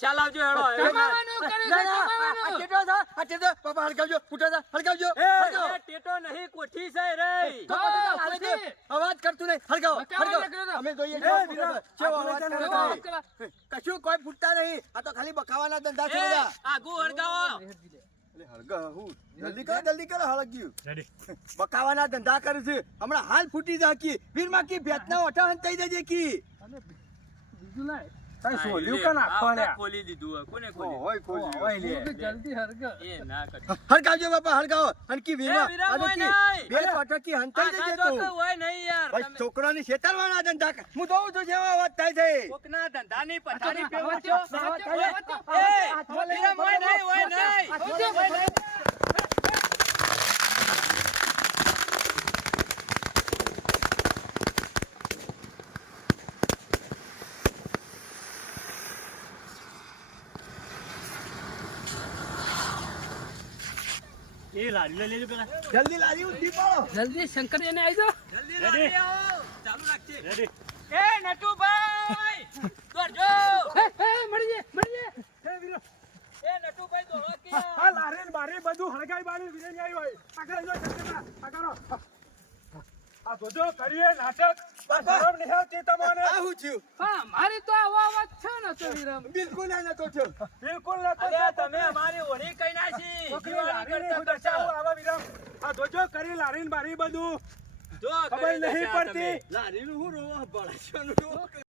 ચાલ આવજો હેડો કમાવાનું કરે છે, કમાવાનું. આ ટેટો છે, આ ટેટો. બાપા હળગાવજો, ફૂટા છે, હળગાવજો. હળગાવો. એ ટેટો નહીં કોઠી છે રે તો બધા હાલે છે. અવાજ કરતું નહીં. હળગાવો, બકાવા હળગાવો. નીકળ્યો તો. અમે જોઈએ એ છીએ. વીરા, કેવો આપણે અવાજ તને કરે કેવો છે. અવાજ કરે? કશું કોઈ ફૂટતા નહીં. આ તો ખાલી બખાવાના ધંધા છે એ બધા. આગુ હળગાવો એટલે હળગાવું. જલ્દી કરો હળગ્યું. રેડી. બકાવાના ધંધા કરે છે. હમણાં હાલ ફૂટી જાકી. વીરમાં કી ભેટના ઓઠા હંતાઈ જજે કી. બીજું લાય. કઈ સોલ્યું કે નાખવા લ્યા? ખોલી દીધું હોય. કોને ખોલી હોય ખોલી. હોય લે. તું કે જલ્દી હરગ. એ ના કર હળગાવજો બાપા હળગાવો. અનકી વીરમાં એ વીરા આને હોય કી નહીં. બે પટકી હંતાઈ આખા જજે તો તું. કોઈ હોય નહીં યાર ભાઈ તમે છોકરાની છેતરવાના ધંધા કર. હું જોઉં છું જેવા અવાજ થાય છે. કોકના ધંધાની પથારી આ પેવો તો છો આ તો એ, આ તો એ, વીરા હોય નહીં હોય નહીં હોય નહીં. એ લાડી લઈ લેજો પેલા. જલ્દી લારી ઉધી પાડો. જલ્દી શંકર એને આવી જાઓ. જલ્દી લાવી આવો ચાલુ રાખજે રેડી. એ નટુભાઈ દોડજો મળી જાય. એ વીરો. એ નટુભાઈ દોડો કે આ લારે ને બારે બધું હળગાઈ બાળી વીરે ની આવી હોય. આગળ જો જલ્દી આગળ. આ જોજો કરીએ નાટક. શરમ નહીં આવતી તમને? આ હું થયું? હા મારી તો આવો અવાજ છે ને તો વિરમ. બિલકુલ ના નતો થયો. બિલકુલ નતો. અરે તમે અમારી ઓળી કઈ નાખી છોકરી દિવાળી લારીને કરતા હું કરતા. દર્શાવું આવા વિરામ. આ જોજો કરી લારીને બારી બધું જો ખબર કરી નહીં દશા તમે. પડતી. લારીનું હું રોવા બળાશોનું